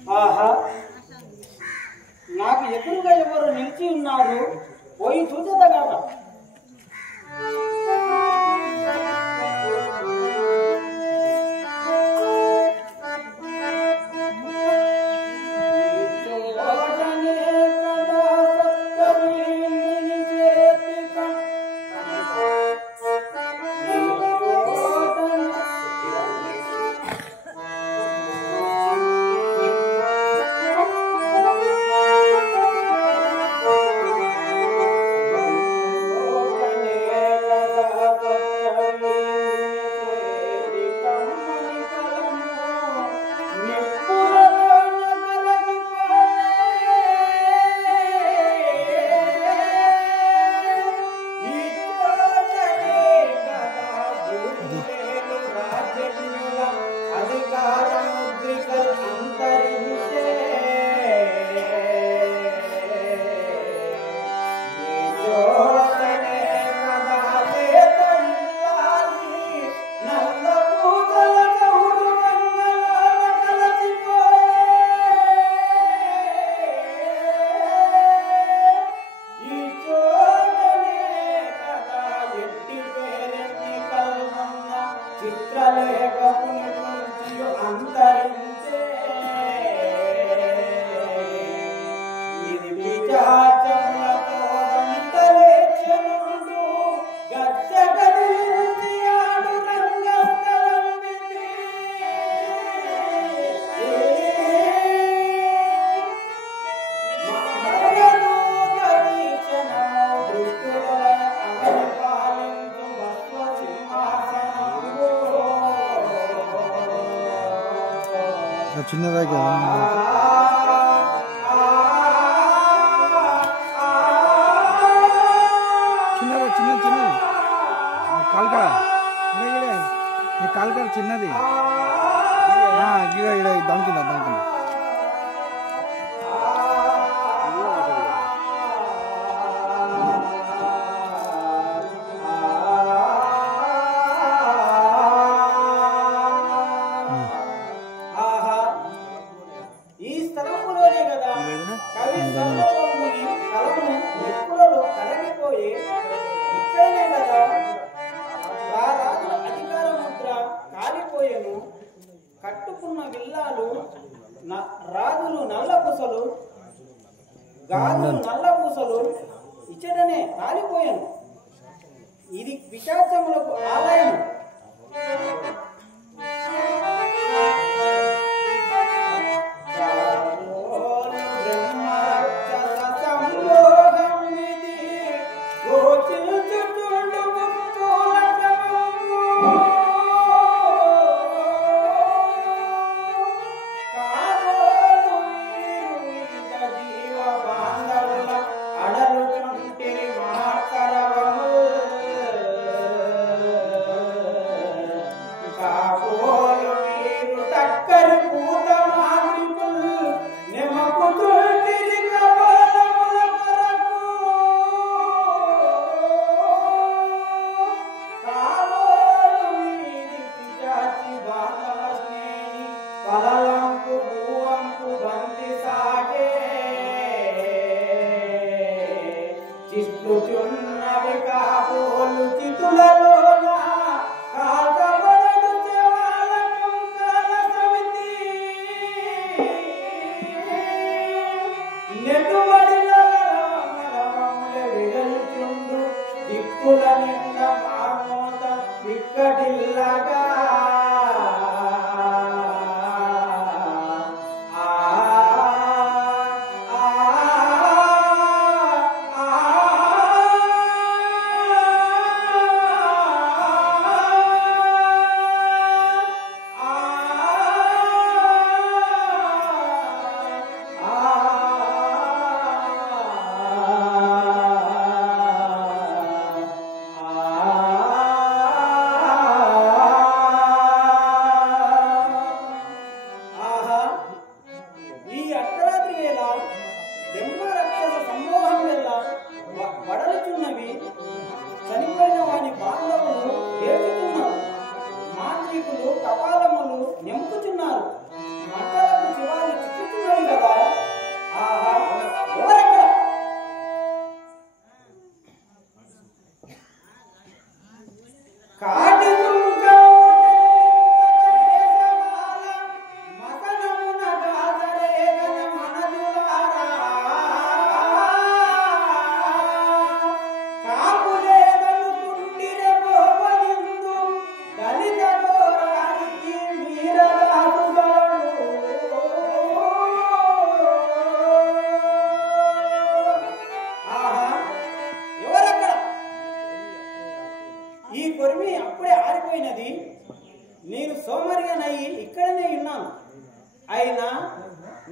ఆహా, నాకు ఎదురుగా ఎవరు నిలిచి ఉన్నారు, పోయి చూసేదగాక. చిన్నదా చిన్నది చిన్నది చిన్నది కాల్కా నీ కాల్కా చిన్నది గిడ దొంకిందా దొంకిందా కట్టుకున్న విల్లాలు రాజులు నల్ల పూసలు గాజులు నల్ల పూసలు ఇచ్చటనే కాలిపోయాను. ఇది పిశాచములకు ఆలయం.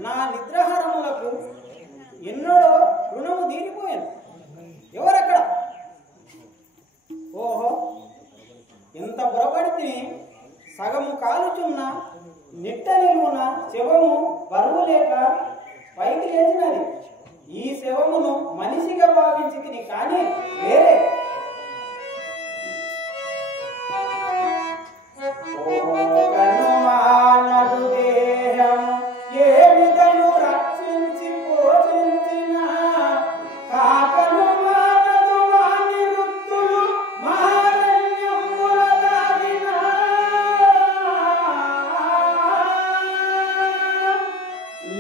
నా నిద్రాహారములకు ఎన్నడో రుణము తీరిపోయాను. ఎవరక్కడ? ఓహో, ఎంత పొరపడితే సగము కాలుచున్న నిట్ట నిలువున శవము బరువు లేక పైకి లేచినది. ఈ శవమును మనిషిగా భావించి తిని కానీ వేరే. కనుమానదు దేహము ఏ విధము రక్షించి పోషించిన కాకను మానదు వాని వృత్తులు మహారణ్యముల దాగిన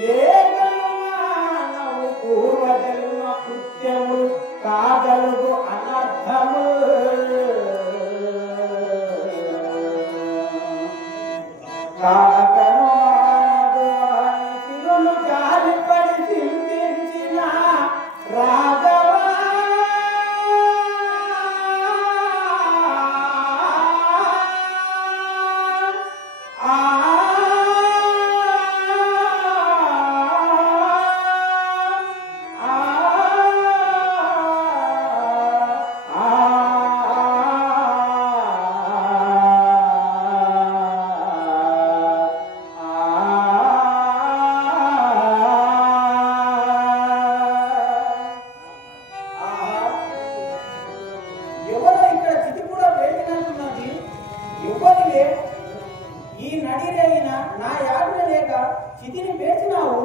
లేఖను మానవు పూర్వజన్మ కృత్యము కాగలుగు అనర్థము. కాకను మానదు వాని శిరులు జారిపడి చింతించిన రాఘవ ఎవరో ఇక్కడ చితి కూడా పేర్చినట్టున్నది. ఎవరివే ఈ నడిరైన నా యాజ్ఞ లేక చితిని పేర్చినావు?